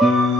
thank mm -hmm. you